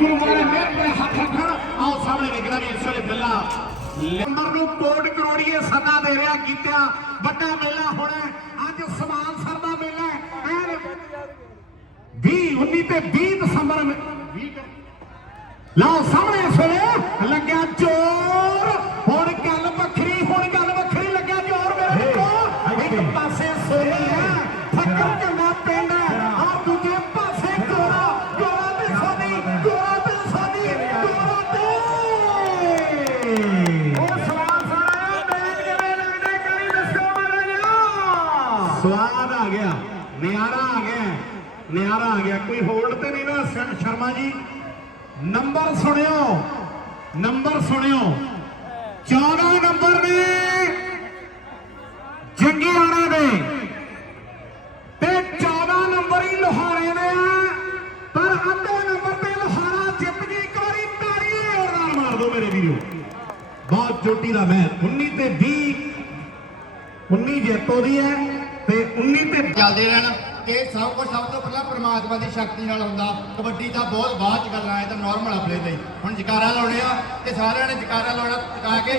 ਗੁਰੂ ਮਾਰੇ ਮਿਹਰ ਤੇ ਹੱਥ ਰੱਖਣ ਆਓ ਸਾਹਮਣੇ ਨਿਕਲਾ ਵੀ ਇਸ ਵੇਲੇ ਬਿੱਲਾ। ਨੰਬਰ ਨੂੰ ਕੋਟ ਕਰੋੜੀਏ ਸਦਾ ਦੇ ਰਿਹਾ ਕੀਤਾ ਵੱਡਾ ਮੇਲਾ ਹੋਣਾ। ਅੱਜ ਸਮਾਨ ਸਰ ਦਾ ਮੇਲਾ ਹੈ। ਐਨ 20 19 ਤੇ 20 ਦਸੰਬਰ ਨੂੰ 20 ਲਓ ਸਾਹਮਣੇ ਇਸ ਵੇਲੇ ਲੱਗਿਆ ਜ਼ੋਰ। ਹੁਣ ਗੱਲ ਵੱਖਰੀ ਹੁਣ ਗੱਲ ਵੱਖਰੀ ਲੱਗਿਆ ਜ਼ੋਰ ਮੇਰੇ ਕੋਲ। ਇੱਕ ਪਾਸੇ ਸੋਨੀ ਹੈ ਫੱਕਰ ਆ ਗਿਆ। ਕੋਈ ਹੋਲਡ ਤੇ ਨਹੀਂ ਨਾ ਸ਼ਰਮਾ ਜੀ। ਨੰਬਰ ਸੁਣਿਓ। ਨੰਬਰ ਸੁਣਿਓ। 14 ਨੰਬਰ ਨੇ। ਜੰਗੀਆਣਾ ਦੇ। ਤੇ 14 ਨੰਬਰ ਹੀ ਲੋਹਾਰੇ ਦੇ ਪਰ ਅੱਧੇ ਨੰਬਰ ਤੇ ਲੋਹਾਰਾ ਜਿੱਤ ਗਈ। ਇੱਕ ਵਾਰੀ ਤਾੜੀ ਜ਼ੋਰਦਾਰ ਮਾਰ ਦਿਓ ਮੇਰੇ ਵੀਰੋ। ਬਹੁਤ ਚੋਟੀ ਦਾ ਮੈਚ। 19 ਤੇ 20 19 ਜੇਤੋ ਦੀ ਹੈ ਤੇ 19 ਤੇ ਚੱਲਦੇ ਰਹਿਣ। ਤੇ ਸਭ ਕੁਝ ਸਭ ਤੋਂ ਪਹਿਲਾਂ ਪ੍ਰਮਾਤਮਾ ਦੀ ਸ਼ਕਤੀ ਨਾਲ ਹੁੰਦਾ। ਕਬੱਡੀ ਤਾਂ ਬਹੁਤ ਬਾਅਦ ਚ ਗੱਲਾਂ ਆਏ ਤਾਂ ਨਾਰਮਲ ਆਪਣੇ ਲਈ। ਹੁਣ ਜਕਾਰਾ ਲਾਉਣੇ ਆ ਤੇ ਸਾਰਿਆਂ ਨੇ ਜਕਾਰਾ ਲਾਉਣਾ ਟਿਕਾ ਕੇ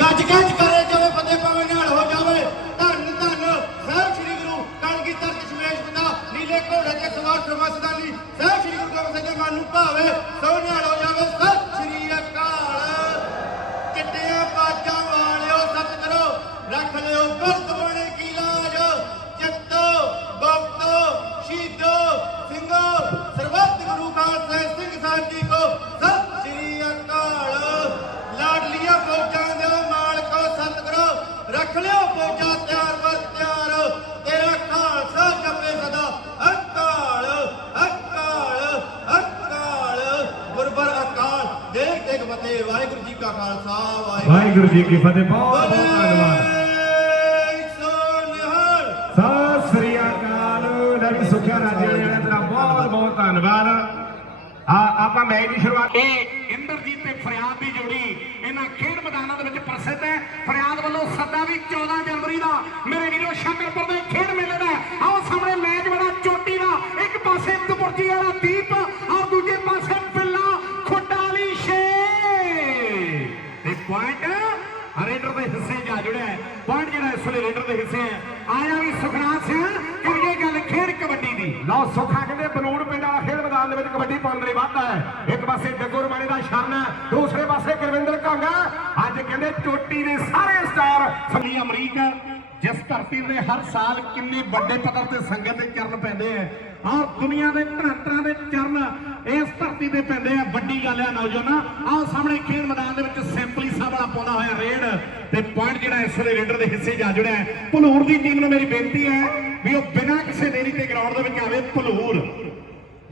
ਗੱਜ ਗੱਜ ਕਰੇ, ਜਾਵੇ ਬੰਦੇ ਭਾਵੇਂ ਨਾਲ ਹੋ ਜਾਵੇ। ਧੰਨ ਧੰਨ। ਸਾਹਿਬ ਸ੍ਰੀ ਗੁਰੂ ਕਲਗੀਧਰ ਦਸ਼ਮੇਸ਼ ਬੰਦਾ, ਨੀਲੇ ਘੋੜੇ ਤੇ ਸਵਾਰ ਸਰਵਸਦਾਨੀ ਸਾਹਿਬ ਸ੍ਰੀ ਗੁਰੂ ਗੋਬਿੰਦ ਸਿੰਘ ਮਾਨ ਨੂੰ ਭਾਵੇ, ਸੋ ਨਾਲ ਹੋ ਜਾਵੇ ਸਤਿ ਸ੍ਰੀ ਅਕਾਲ ਚਿੱਟੀਆਂ ਬਾਜਾਂ ਵਾਲਿਓ ਸਤ ਕਰੋ ਰੱਖ ਲਿਓ ਵਰਤ ਬਣੇ ਕੀ ਲਾਜ ਚੱਤੋ ਬਖਤੋ ਸ਼ੀਦੋ ਸਿੰਘੋ ਸਰਬੱਤ ਗੁਰੂ ਖਾਲਸਾ ਸਿੰਘ ਸਾਹਿਬ ਜੀ ਕੋ ਸਤਿ ਸ੍ਰੀ ਅਕਾਲ ਲਾਡਲੀਆਂ ਫੌਜਾਂ ਦੇ ਮਾਲਕੋ ਸਤ ਕਰੋ ਰੱਖ ਲਿਓ ਫੌਜਾਂ ਤਿਆਰ ਵਰ ਤਿਆਰ ਤੇਰਾ ਖਾਲਸਾ ਜਪੇ ਸਦਾ ਅਕਾਲ ਅਕਾਲ ਅਕਾਲ ਗੁਰਬਰ ਅਕਾਲ ਦੇਖ ਦੇਖ ਫਤਿਹ ਵਾਹਿਗੁਰੂ ਜੀ ਕਾ ਖਾਲਸਾ ਵਾਹਿਗੁਰੂ ਵਾਹਿਗੁਰੂ ਜੀ ਕੀ ਫਤਿਹ ਬਹੁਤ ਬਹੁਤ ਧੰਨਵਾਦ। ਸਤਿ ਸ੍ਰੀ ਅਕਾਲ। ਨਵੀਂ ਸੁਖਿਆ ਰਾਜੇ ਵਾਲਿਆਂ ਦਾ ਤੇਰਾ ਬਹੁਤ ਬਹੁਤ ਧੰਨਵਾਦ। ਆ ਆਪਾਂ ਮੈਚ ਦੀ ਸ਼ੁਰੂਆਤ ਇਹ ਇੰਦਰਜੀਤ ਤੇ ਫਰਿਆਦ ਦੀ ਜੋੜੀ ਇਹਨਾਂ ਖੇਡ ਮੈਦਾਨਾਂ ਦੇ ਵਿੱਚ ਪ੍ਰਸਿੱਧ ਹੈ। ਫਰਿਆਦ ਵੱਲੋਂ ਸੱਦਾ ਵੀ 14 ਜਨਵਰੀ ਦਾ। ਮੇਰੇ ਵੀਰੋ ਸ਼ੰਕਰਪੁਰ ਦੇ ਖੇਡ ਮੇਲੇ ਦਾ। ਹੈ। ਆਓ ਸਾਹਮਣੇ ਮੈਚ ਬੜਾ ਚੋਟੀ ਦਾ। ਇੱਕ ਪਾਸੇ ਕਪੁਰਜੀ ਵਾਲਾ ਦੀਪ ਹਿੱਸੇ ਹੈ। ਪੁਆਇੰਟ ਜਿਹੜਾ ਇਸ ਵੇਲੇ ਰੇਡਰ ਦੇ ਹਿੱਸੇ ਹੈ। ਆਇਆ ਵੀ ਸੁਖਰਾਜ ਸਿੰਘ ਕਰੀਏ ਗੱਲ ਖੇਡ ਕਬੱਡੀ ਦੀ? ਲਓ ਸੁਖਾ ਕਹਿੰਦੇ ਬਨੂੜ ਪਿੰਡ ਵਾਲਾ ਖੇਡ ਮੈਦਾਨ ਦੇ ਵਿੱਚ ਕਬੱਡੀ ਪਾਉਣ ਲਈ ਵਾਧਾ ਹੈ। ਇੱਕ ਪਾਸੇ ਜੱਗੂ ਰਮਾਣੇ ਦਾ ਸ਼ਰਨ ਹੈ, ਦੂਸਰੇ ਪਾਸੇ ਗੁਰਵਿੰਦਰ ਕਾਂਗਾ ਅੱਜ ਕਹਿੰਦੇ ਚੋਟੀ ਦੇ ਸਾਰੇ ਸਟਾਰ ਫਲੀ ਅਮਰੀਕਾ ਜਿਸ ਧਰਤੀ ਦੇ ਹਰ ਸਾਲ ਕਿੰਨੇ ਵੱਡੇ ਪੱਧਰ ਤੇ ਸੰਗਤ ਦੇ ਚਰਨ ਪੈਂਦੇ ਆ ਆਹ ਦੁਨੀਆ ਦੇ ਧਰਤਾਂ ਦੇ ਚਰਨ ਇਸ ਧਰਤੀ ਤੇ ਪੈਂਦੇ ਆ, ਵੱਡੀ ਗੱਲ ਆ ਨੌਜਵਾਨਾਂ। ਆਹ ਸਾਹਮਣੇ ਖੇਡ ਮੈਦਾਨ ਦੇ ਵਿੱਚ ਸਿੰਪਲੀ ਸਾਹਿਬ ਵਾਲਾ ਪਾਉਂਦਾ ਹੋਇਆ ਰੇਡ ਤੇ ਪੁਆਇੰਟ ਜਿਹੜਾ ਇਸ ਵੇਲੇ ਰੇਡਰ ਦੇ ਹਿੱਸੇ ਜਾ ਜੁੜਿਆ ਹੈ। ਭਲੂਰ ਦੀ ਟੀਮ ਨੂੰ ਮੇਰੀ ਬੇਨਤੀ ਹੈ ਵੀ ਉਹ ਬਿਨਾਂ ਕਿਸੇ ਦੇਰੀ ਤੇ ਗਰਾਊਂਡ ਦੇ ਵਿੱਚ ਆਵੇ, ਭਲੂਰ।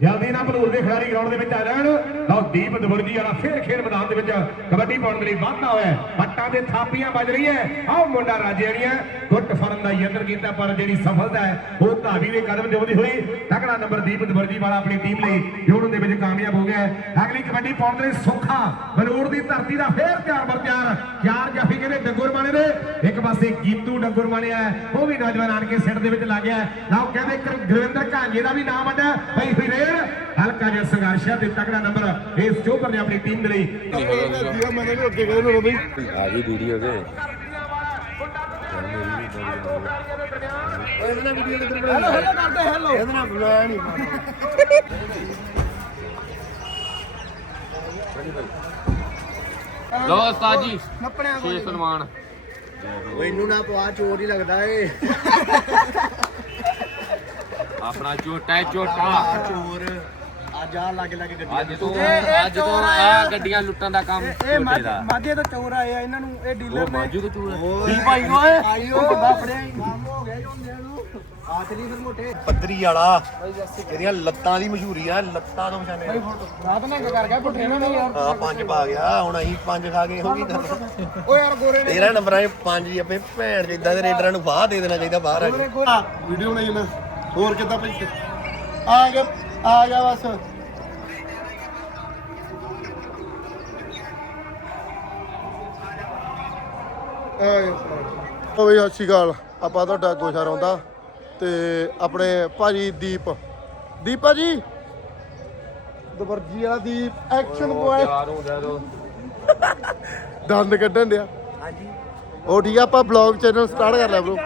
ਜਲਦੀ ਨਾਲ ਭਲੂਰ ਦੇ ਖਿਡਾਰੀ ਗਰਾਊਂਡ ਦੇ ਵਿੱਚ ਆ ਜਾਣ। ਲਓ, ਦੀਪ ਦਵਰਜੀ ਵਾਲਾ ਫੇਰ ਖੇਡ ਮੈਦਾਨ ਦੇ ਵਿੱਚ ਕਬੱਡੀ ਪਾਉਣ ਦੇ ਲਈ ਵਾਧਾ ਹੋਇਆ। ਪੱਟਾਂ ਦੇ ਥਾਪੀਆਂ ਵੱਜ ਰਹੀ ਹੈ ਆਹ ਮੁੰਡਾ ਰਾਜੇੜੀਆਂ ਗੁੱਟ ਫੜਨ ਦਾ ਯਤਨ ਕੀਤਾ, ਪਰ ਜਿਹੜੀ ਸਫਲਤਾ ਹੈ, ਉਹ ਧਾਵੀ ਦੇ ਕਦਮ ਦਿਉਂਦੀ ਹੋਈ। ਤਕੜਾ ਨੰਬਰ ਦੀਪ ਦਵਰਜੀ ਵਾਲਾ ਆਪਣੀ ਟੀਮ ਲਈ ਜੋੜਨ ਦੇ ਵਿੱਚ ਕਾਮਯਾਬ ਹੋ ਗਿਆ। ਅਗਲੀ ਕਬੱਡੀ ਪਾਉਣ ਦੇ ਲਈ ਸੁੱਖਾ ਬਲੂੜ ਦੀ ਧਰਤੀ ਦਾ ਫੇਰ ਤਿਆਰ ਬਰ ਤਿਆਰ। ਚਾਰ ਜਾਫੀ ਕਹਿੰਦੇ ਡੰਗੁਰ ਮਾਨੇ ਦੇ। ਇੱਕ ਪਾਸੇ ਗੀਤੂ ਡੰਗੁਰ ਮਾਨੇ ਹੈ ਉਹ ਵੀ ਨੌਜਵਾਨ ਆਣ ਕੇ ਸਿੱਟ ਦੇ ਵਿੱਚ ਲੱਗ ਗਿਆ। ਹੈ। ਲਓ, ਕਹਿੰਦੇ ਗੁਰਵਿੰਦਰ ਕਾਂਗੇ ਦਾ ਵੀ ਨਾਮ ਅੱਡਾ ਪਈ ਹੋਈ ਰੇਡ ਹਲਕਾ ਜਿਹਾ ਸੰਘਰਸ਼ ਹੈ ਤੇ ਤਕੜਾ ਨੰਬਰ ਇਸ ਜੋਬਰ ਨੇ ਆਪਣੀ ਟੀਮ ਦੇ ਲਈ ਆ ਗਈ ਵੀਡੀਓ ਤੇ ਲੋ ਉਸਤਾਦ ਜੀ ਛੇ ਸਨਮਾਨ। ਮੈਨੂੰ ਨਾ ਪਵਾ ਚੋਰ ਹੀ ਲੱਗਦਾ ਏ। ਆਪਣਾ ਝੋਟਾ ਹੈ ਝੋਟਾ। ਚੋਰ। ਅੱਜ ਆ ਲੱਗ ਲੱਗ ਗੱਡੀ ਅੱਜ ਤੋਂ ਅੱਜ ਤੋਂ ਆ। ਗੱਡੀਆਂ ਲੁੱਟਣ ਦਾ ਕੰਮ ਦਾ। ਮਾਝੇ ਤੋਂ ਚੋਰ ਆਏ ਆ ਇਹਨਾਂ ਨੂੰ ਇਹ ਡੀਲਰ ਨੇ। ਮਾਜੂ ਤੋਂ ਚੂਰ ਓਏ। ਕੀ ਭਾਈ ਓਏ? ਆਈਓ ਬੰਦਾ ਫੜਿਆ ਹੀ। ਨਾਮ ਹੋ ਗਿਆ ਹੁੰਦੇ ਨੂੰ ਆਖਰੀ ਫਿਰ ਮੋਟੇ। ਪੱਧਰੀ ਵਾਲਾ। ਇਹਦੀਆਂ ਲੱਤਾਂ ਦੀ ਮਸ਼ਹੂਰੀ ਆ ਲੱਤਾਂ ਤੋਂ ਪਛਾਣੇ ਰਾਤ ਨਾਲ ਕਰ ਗਿਆ ਪੁੱਠੇ ਨਾ ਨਹੀਂ ਯਾਰ। ਆ ਪੰਜ ਪਾ ਗਿਆ ਹੁਣ ਅਸੀਂ ਪੰਜ ਖਾ ਕੇ ਹੋ ਕੀ ਕਰਨਾ ਓ ਯਾਰ ਗੋਰੇ ਨੇ। ਤੇਰਾ ਨੰਬਰਾਂ 'ਚ ਪੰਜ ਹੀ ਆਪੇ ਭੈਣ ਜਿੱਦਾਂ ਦੇ ਰੇਡਰਾਂ ਨੂੰ ਬਾਹ ਦੇ ਦੇਣਾ ਚਾਹੀਦਾ ਬਾਹਰ ਆ ਵੀਡੀਓ ਬਣਾਈ ਮੈਂ। ਹੋਰ ਕਿੱਦਾਂ ਭਾਈ? ਆ ਗਿਆ ਆ ਗਿਆ ਬਸ। ਓ ਬਈ ਸਤਿ ਸ਼੍ਰੀ ਅਕਾਲ। ਆਪਾਂ ਤੁਹਾਡਾ ਗੋਸ਼ਾ ਰੌਂਦਾ ਤੇ ਆਪਣੇ ਭਾਜੀ ਦੀਪ। ਦੀਪਾ ਜੀ ਦਬਰਜੀ ਵਾਲਾ ਦੀਪ ਐਕਸ਼ਨ ਬੁਆਏ ਦੰਦ ਕੱਢਣ ਡਿਆ। ਹਾਂਜੀ। ਉਹ ਠੀਕ ਆ ਆਪਾਂ ਬਲੌਗ ਚੈਨਲ ਸਟਾਰਟ ਕਰ ਲਿਆ ਬ్రో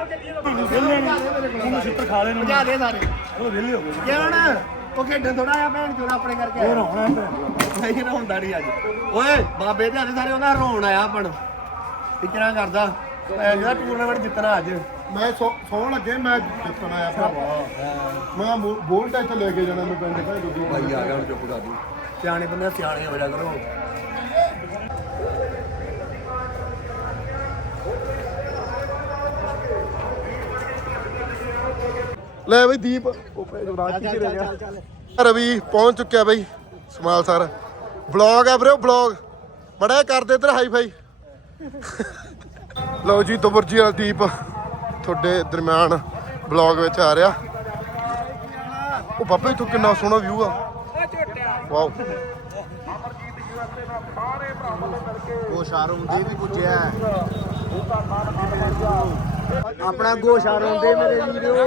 ਜਾ ਦੇ ਸਾਰੇ। ਉਹ ਵਿਹਲੇ ਹੋ ਗਏ। ਕਿਉਂ ਉਹ ਖੇਡਣ ਥੋੜਾ ਆ ਭੈਣ ਚੋਂ ਆਪਣੇ ਕਰਕੇ ਆਇਆ। ਰੋਣਾ ਨਹੀਂ ਰੋਂਦਾ ਨਹੀਂ ਅੱਜ। ਓਏ ਬਾਬੇ ਦੇ ਹੱਥ ਸਾਰੇ ਉਹਨਾਂ ਰੋਣ ਆਇਆ ਆਪਣ। ਟੀਚਰਾਂ ਕਰਦਾ। ਮੈਂ ਜਿਹੜਾ ਟੂਰਨਾਮੈਂਟ ਜਿੱਤਣਾ ਅੱਜ। ਮੈਂ ਸੌ- ਸੌਣ ਲੱਗੇ ਮੈਂ ਜਿੱਤਣਾ ਆ ਭਰਾਵਾ ਮੈਂ ਮੋ- ਬੋਲਟ ਇੱਥੇ ਲੈ ਕੇ ਜਾਣਾ ਮੈਂ ਪਿੰਡ। ਭਾਈ ਦੂਜੀ ਭਾਈ ਆ ਗਿਆ ਹੁਣ ਚੁੱਪ ਕਰ ਦੂ ਸਿਆਣੇ ਬੰਦੇ ਸਿਆਣੇ ਹੋ ਜਾ ਕਰੋ। ਲੈ ਬਈ ਦੀਪ। ਉਹ ਭੈਣ ਚੋਦ ਰਾਜ ਕਿੱਥੇ ਰਹਿ ਗਿਆ ਰਵੀ ਪਹੁੰਚ ਚੁੱਕਿਆ ਬਈ ਸਮਾਲ ਸਰ। ਬਲੌਗ ਆ ਵੀਰੇ ਬਲੌਗ ਬੜਾ ਕਰਦੇ ਇਧਰ ਹਾਈ ਫਾਈ ਲਓ ਜੀ ਦਬਰਜੀ ਵਾਲਾ ਦੀਪ ਤੁਹਾਡੇ ਦਰਮਿਆਨ ਬਲੌਗ ਵਿੱਚ ਆ ਰਿਹਾ। ਉਹ ਬਾਬਾ ਇੱਥੋਂ ਕਿੰਨਾ ਸੋਹਣਾ ਵਿਊ ਆ। ਵਾਓ। ਗੋਸ਼ਾਰੋਂ ਦੇ ਵੀ ਪੁੱਜਿਆ। ਆਪਣਾ ਗੋਸ਼ਾਰੋਂ ਦੇ ਮੇਰੇ ਵੀਰੋ।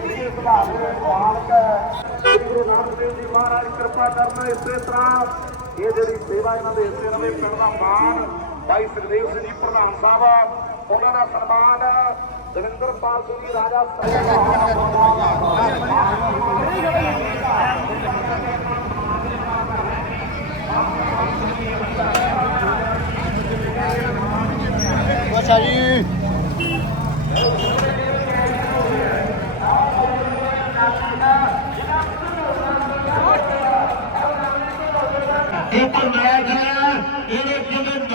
ਤੇ ਛੀਕ ਮਾਰ ਗੋਸ਼ੇ ਗੁਰੂ ਨਾਨਕ ਦੇਵ ਜੀ ਮਹਾਰਾਜ ਕਿਰਪਾ ਕਰਨ ਇਸੇ ਤਰ੍ਹਾਂ ਇਹ ਜਿਹੜੀ ਸੇਵਾ ਇਹਨਾਂ ਦੇ ਇਸੇ ਰਵੇ ਪਿੰਡ ਦਾ ਮਾਣ ਭਾਈ ਸੁਖਦੇਵ ਸਿੰਘ ਜੀ ਪ੍ਰਧਾਨ ਸਾਹਿਬ ਉਹਨਾਂ ਦਾ ਸਨਮਾਨ ਦਵਿੰਦਰਪਾਲ ਸਿੰਘ ਜੀ ਰਾਜਾ ਅੱਛਾ ਜੀ ਇੱਕ ਮੈਚ ਹੈ ਇਹਦੇ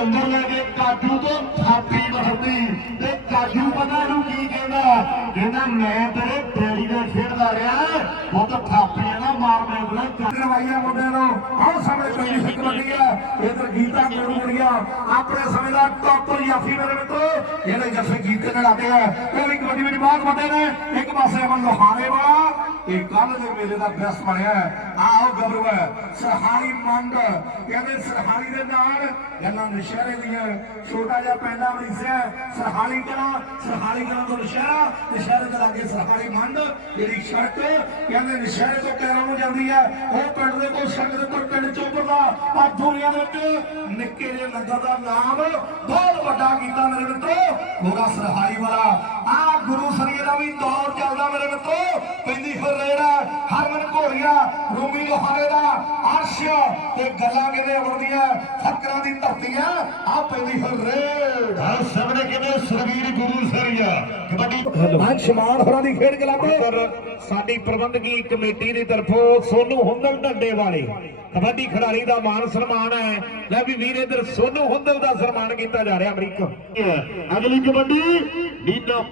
ਕਿਵੇਂ ਲੈ ਕੇ ਕਾਜੂ ਤੋਂ ਥਾਪੀ ਮਾਰਦੀ ਤੇ ਕਾਜੂ ਪਤਾ ਨੂੰ ਕੀ ਕਹਿੰਦਾ? ਕਹਿੰਦਾ, ਮੈਂ ਤੇਰੇ ਡੈਡੀ ਨਾਲ ਖੇਡਦਾ ਰਿਹਾ। ਉਹ ਤਾਂ ਥਾਪੀਆਂ ਨਾ ਮਾਰ ਮੈਂ ਬਲਾ ਕਰਵਾਈਆਂ ਮੁੰਡਿਆਂ ਨੂੰ ਆਹ ਸਾਹਮਣੇ ਚੰਗੀ ਸਿੱਖ ਲੱਗੀ ਆ ਇਧਰ ਗੀਤਾ ਮੇਰੂ ਮੁੜੀਆਂ ਆਪਣੇ ਸਮੇਂ ਦਾ ਟੌਪਰ ਯਾਫੀ ਮੇਰੇ ਮਿੱਤਰੋ ਇਹਨੇ ਜੱਸੇ ਗੀਤੇ ਨਾਲ ਆਦੇ ਆ, ਉਹ ਵੀ ਕਬੱਡੀ ਵਿੱਚ ਬਹੁਤ ਵੱਡੇ ਨੇ। ਇੱਕ ਪਾਸੇ ਅਮਨ ਲੋਹਾਰੇ ਵਾਲਾ, ਇਹ ਕੱਲ ਦੇ ਮੇਲੇ ਦਾ ਬੈਸਟ ਬਣਿਆ ਆਓ ਗੱਭਰੂ ਹੈ ਸਰਹਾਰੀ ਮੰਡ। ਕਹਿੰਦੇ ਸਰਹਾਰੀ ਦੇ ਨਾਲ ਗੱਲਾਂ ਨਸ਼ਹਿਰੇ ਦੀਆਂ ਛੋਟਾ ਜਿਹਾ ਪੈਂਡਾ ਮਰੀਸਿਆ ਸਰਹਾਲੀ ਕਲਾ ਸਰਹਾਲੀ ਕਲਾ ਤੋਂ ਨਸ਼ਹਿਰਾ, ਨਸ਼ਹਿਰੇ ਦੇ ਲਾਗੇ ਸਰਹਾਰੀ ਮੰਡ, ਜਿਹੜੀ ਸੜਕ, ਕਹਿੰਦੇ ਨਸ਼ਹਿਰੇ ਤੋਂ ਕੈਰਾਂ ਨੂੰ ਜਾਂਦੀ ਹੈ। ਉਹ ਪਿੰਡ ਦੇ ਕੋਲ ਸੜਕ ਪਿੰਡ ਚੋਪਰ ਦਾ। ਆ ਦੁਨੀਆ ਦੇ ਵਿੱਚ ਨਿੱਕੇ ਜਿਹੇ ਨਗਰ ਦਾ ਨਾਮ ਬਹੁਤ ਵੱਡਾ ਕੀਤਾ ਮੇਰੇ ਮਿੱਤਰੋ। ਹੋਗਾ ਸਰਹਾਰੀ ਵਾਲਾ। ਆ ਗੁਰੂ ਸਰੀਏ ਦਾ ਵੀ ਦੌਰ ਚੱਲਦਾ ਮੇਰੇ ਮਿੱਤਰੋ। ਪੈਂਦੀ ਫਰੇੜਾ ਹਰਮਨ ਘੋੜੀਆ, ਰੂਮੀ ਲੋਹਾਰੇ ਦਾ ਅਰਸ਼ ਤੇ ਗੱਲਾਂ ਕਿਵੇਂ ਉੜਦੀਆਂ ਫਕਰਾਂ ਦੀ ਧਰਤੀਆਂ ਆ ਪੈਂਦੀ ਫਰੇੜ ਆ ਸਾਹਮਣੇ ਕਿਵੇਂ ਸਰਵੀਰ ਗੁਰੂ ਸਰੀਆ, ਕਬੱਡੀ ਅੰਸ਼ਮਾਨ ਹੋਰਾਂ ਦੀ ਖੇਡ ਕਲੱਬ। ਸਾਡੀ ਪ੍ਰਬੰਧਕੀ ਕਮੇਟੀ ਦੀ ਤਰਫੋਂ ਸੋਨੂ ਹੁੰਦਲ ਢੱਡੇ ਵਾਲੇ। ਕਬੱਡੀ ਖਿਡਾਰੀ ਦਾ ਮਾਨ ਸਨਮਾਨ ਹੈ। ਲੈ ਵੀ ਵੀਰ ਇਧਰ ਸੋਨੂ ਹੁੰਦਲ ਦਾ ਸਨਮਾਨ ਕੀਤਾ ਜਾ ਰਿਹਾ ਅਮਰੀਕਾ। ਅਗਲੀ ਕਬੱਡੀ, ਨੀਨਾ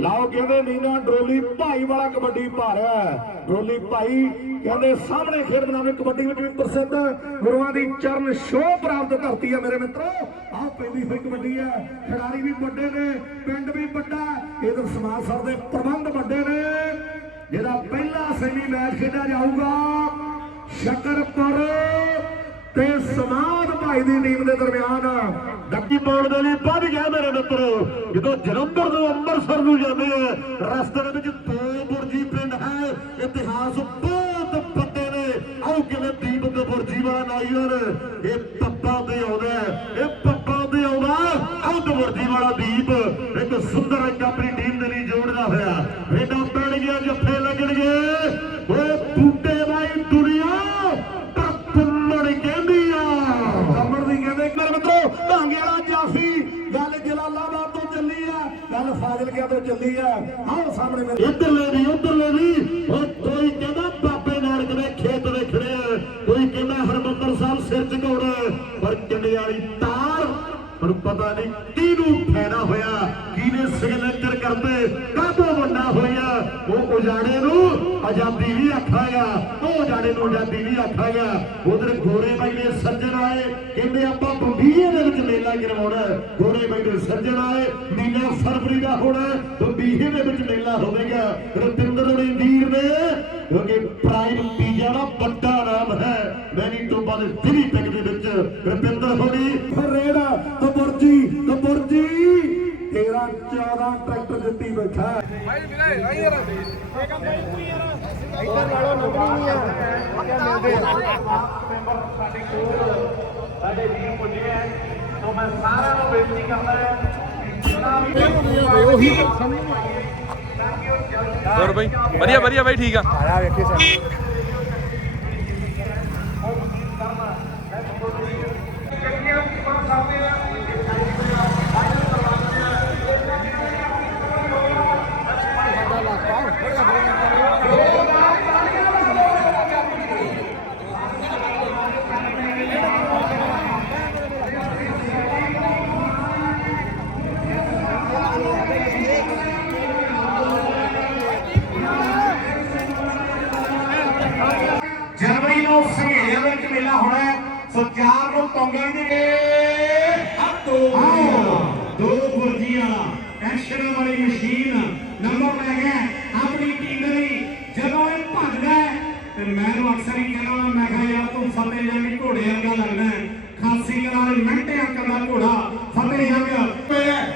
ਲਾਓ ਕਹਿੰਦੇ ਨੀਨਾ, ਡਰੋਲੀ ਭਾਈ ਵਾਲਾ ਕਬੱਡੀ ਪਾ ਰਿਹਾ ਡਰੋਲੀ ਭਾਈ ਕਹਿੰਦੇ ਸਾਹਮਣੇ ਖੇਡ ਬਣਾਵੇ ਕਬੱਡੀ ਵਿੱਚ ਵੀ ਪ੍ਰਸਿੱਧ ਗੁਰੂਆਂ ਦੀ ਚਰਨ ਛੋਹ ਪ੍ਰਾਪਤ ਧਰਤੀ ਹੈ ਮੇਰੇ ਮਿੱਤਰੋ। ਆਹ ਪੈਂਦੀ ਹੋਈ ਕਬੱਡੀ ਹੈ। ਖਿਡਾਰੀ ਵੀ ਵੱਡੇ ਨੇ, ਪਿੰਡ ਵੀ ਵੱਡਾ, ਇਧਰ ਸਮਾਜ ਸਰ ਦੇ ਪ੍ਰਬੰਧ ਵੱਡੇ ਨੇ। ਜਿਹੜਾ ਪਹਿਲਾ ਸੈਮੀ ਮੈਚ ਖੇਡਿਆ ਜਾਊਗਾ। ਸ਼ਕਰਪੁਰ ਤੇ ਸਮਾਦ ਭਾਈ ਦੀ ਟੀਮ ਦੇ ਦਰਮਿਆਨ ਡੱਕੀ ਪਾਉਣ ਦੇ ਲਈ ਵੱਧ ਗਿਆ ਮੇਰੇ ਮਿੱਤਰ। ਜਦੋਂ ਜਲੰਧਰ ਤੋਂ ਅੰਮ੍ਰਿਤਸਰ ਨੂੰ ਜਾਂਦੇ ਆ, ਰਸਤੇ ਦੇ ਵਿੱਚ ਦੋ ਬੁਰਜੀ ਪਿੰਡ ਹੈ। ਇਤਿਹਾਸ ਬਹੁਤ ਵੱਡੇ ਨੇ। ਆਓ ਕਿਵੇਂ ਦੀਪ ਦੇ ਬੁਰਜੀ ਵਾਲਾ ਨਾਈਅਰ, ਇਹ ਪੱਪਾ ਤੇ ਆਉਂਦਾ ਇਹ ਪੱਪਾ ਤੇ ਆਉਂਦਾ ਆਓ ਬੁਰਜੀ ਵਾਲਾ ਦੀਪ, ਇੱਕ ਸੁੰਦਰ ਇੱਕ ਆਪਣੀ ਗੱਲ ਫਾਜ਼ਿਲਕਿਆ ਤੋਂ ਚੱਲੀ ਆ। ਆਓ ਸਾਹਮਣੇ ਮੇਰੇ ਇੱਧਰਲੇ ਵੀ ਉੱਧਰਲੇ ਵੀ ਉਹ ਕੋਈ ਕਹਿੰਦਾ ਬਾਬੇ ਨਾਨਕ ਦੇ ਖੇਤ ਵੇਖਣੇ ਆ। ਕੋਈ ਕਹਿੰਦਾ ਹਰਮੰਦਰ ਸਾਹਿਬ ਸਿਰ ਝੁਕਾਉਣਾ ਪਰ ਕਿੰਨੇ ਵਾਲੀ ਤਾਰ, ਪਰ ਪਤਾ ਨਹੀਂ ਕਿਹਨੂੰ ਫਾਇਦਾ ਹੋਇਆ, ਕਿਹਨੇ ਸਿਗਨੇਚਰ ਕਰਦੇ ਕਾਹਤੋਂ ਉਜਾੜੇ ਨੂੰ ਆਜ਼ਾਦੀ ਵੀ ਆਖਾਂਗਾ ਉਹ ਉਜਾੜੇ ਨੂੰ ਆਜ਼ਾਦੀ ਵੀ ਆਖਾਂਗਾ। ਉਧਰ ਗੋਰੇ ਬਾਈ ਨੇ ਸੱਜਣ ਆਏ ਕਹਿੰਦੇ ਆਪਾਂ ਬੰਬੀਏ ਦੇ ਵਿੱਚ ਮੇਲਾ ਕਰਵਾਉਣਾ ਗੋਰੇ ਬਾਈ ਦੇ ਸੱਜਣ ਆਏ ਮਹੀਨਾ ਫਰਵਰੀ ਦਾ ਹੋਣਾ ਹੈ, ਬੰਬੀਏ ਦੇ ਵਿੱਚ ਮੇਲਾ ਹੋਵੇਗਾ। ਰਤਿੰਦਰ ਰਣਜੀਤ ਨੇ ਕਿਉਂਕਿ ਪ੍ਰਾਈਮ ਪੀਜ਼ਾ ਦਾ ਵੱਡਾ ਨਾਮ ਹੈ ਮੈਨੀਟੋਬਾ ਦੇ ਦਿੱਲੀ ਪਿੰਡ ਦੇ ਵਿੱਚ। ਰਤਿੰਦਰ ਹੋਣੀ ਰੇੜਾ ਕਬਰਜੀ ਕਬਰਜੀ 13 14 ਟਰੈਕਟਰ ਜਿੱਤੀ ਬੈਠਾ ਹੈ। ਸਾਡੇ ਵੀਰ ਪੁੱਜੇ ਹੈ ਸੋ ਮੈਂ ਸਾਰਿਆਂ ਨੂੰ ਬੇਨਤੀ ਕਰਦਾ ਹਾਂ ਹੋਰ ਬਈ ਵਧੀਆ ਵਧੀਆ ਬਈ ਠੀਕ ਆ। ਜਨਵਰੀ ਨੂੰ ਸੰਘੇੜੇ ਦੇ ਵਿੱਚ ਮੇਲਾ ਹੋਣਾ ਹੈ। ਸੋ ਚਾਰ ਨੂੰ ਤੋਂਗਲ ਦੇ ਹੱਥੋਂ। ਦੋ ਬੁਰਜੀਆਂ ਐਕਸ਼ਨ ਵਾਲੀ ਮਸ਼ੀਨ ਨੰਬਰ ਲੈ ਗਿਆ ਆਪਣੀ ਟੀਮ ਦੇ ਲਈ ਜਦੋਂ ਇਹ ਭੱਜਦਾ ਹੈ, ਤੇ ਮੈਨੂੰ ਅਕਸਰ ਹੀ ਕਹਿੰਦਾ ਮੈਂ ਕਿਹਾ ਯਾਰ ਤੂੰ ਫਤਿਹ ਜੰਗ ਘੋੜੇ ਵਰਗਾ ਲੱਗਦਾ ਹੈ। ਖਾਸੀ ਨਾਲ ਮਿੰਟੇ ਅੰਕਲ ਦਾ ਘੋੜਾ। ਫਤਿਹ ਜੰਗ।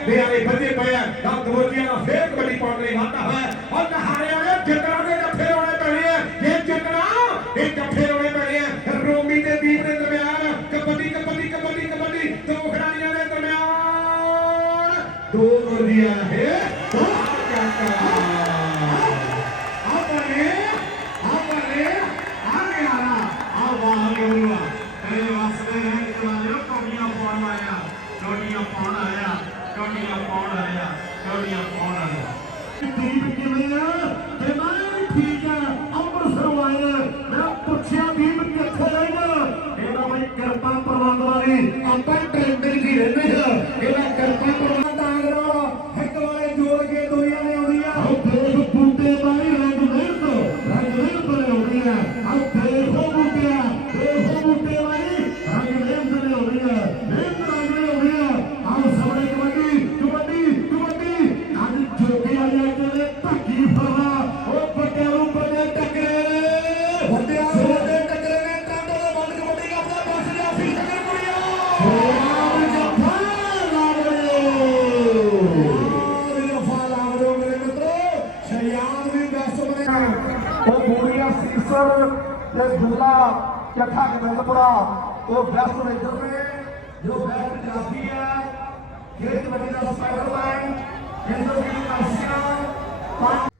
ਬਿਆਰੇ ਬੱਜੇ ਪਏ ਆ ਦਸ ਬੁਰਜੀਆਂ ਦਾ ਫੇਰ ਕਬੱਡੀ ਪਾਉਣ ਲਈ ਵਾਧਾ ਹੋਇਆ। ਕੋਡੀਆਂ ਪਾਉਣ ਆਇਆ ਕੋਡੀਆਂ ਪਾਉਣ ਆਇਆ ਦੀਪ ਕਿਵੇਂ ਆ ਤੇ ਦੁਲਾ ਚੱਠਾ ਗੋਬਿੰਦਪੁਰਾ ਉਹ ਬੈਸਟ ਰੇਡਰ ਨੇ ਜੋ ਬੈਸਟ ਜਾਫੀ ਹੈ ਖੇਡ ਕਬੱਡੀ ਦਾ ਸਪਾਈਡਰਮੈਨ ਜਿੰਦੋ ਵੀ ਕਾਸੀਆਂ